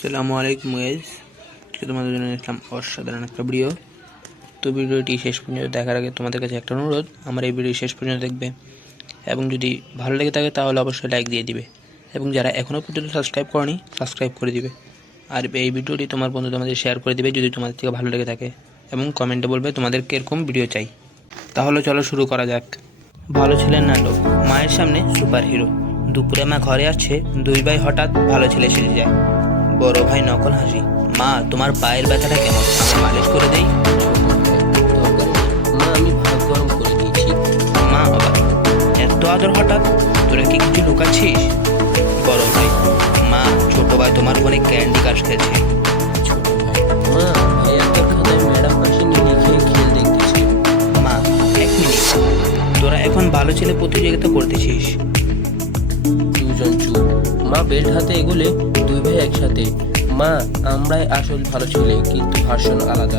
আসসালামু আলাইকুম গাইস, তোমাদের জন্য ইসলাম অসাধারণ একটা ভিডিও। তো ভিডিওটি শেষ পর্যন্ত দেখার আগে তোমাদের কাছে একটা অনুরোধ, আমার এই ভিডিও শেষ পর্যন্ত দেখবে এবং যদি ভালো লেগে থাকে তাহলে অবশ্যই লাইক দিয়ে দিবে এবং যারা এখনও পর্যন্ত সাবস্ক্রাইব করনি সাবস্ক্রাইব করে দিবে। আর এই ভিডিওটি তোমার বন্ধু তোমাদের শেয়ার করে দিবে যদি তোমাদের থেকে ভালো লেগে থাকে এবং কমেন্টে বলবে তোমাদের কীরকম ভিডিও চাই। তাহলে চলো শুরু করা যাক। ভালো ছিলেন নাটক, মায়ের সামনে সুপার হিরো। দুপুরে মা ঘরে আসছে, দুই ভাই হঠাৎ ভালো ছেলে সেজে যায়। বড় ভাই নকল হাসি, মা তোমার পায়ের ব্যথাটা কেমন, আমি মালিশ করে দেই। মা আমি ভাত গরম করে দিয়েছি। মা অবাক, এত আদর হঠাৎ, তোরা কি কিছু লুকাচ্ছিস? বড় ভাই, মা ছোট ভাই তোমার ফোনে ক্যান্ডি ক্রাশ খেলছে। ছোট ভাই, মা ভাইয়াকে খাতায় ম্যাডাম হাসিনি লিখে খেল দেখতেছি। মা এক মিনিট, তোরা এখন ভালো ছেলে প্রতিযোগিতা করতেছিস? দুজন চুপ। মা বেল্ট হাতে এগোলে দুই ভাই একসাথে। মা আমরাই আসল ভালো ছেলে, কিন্তু ভার্সন আলাদা।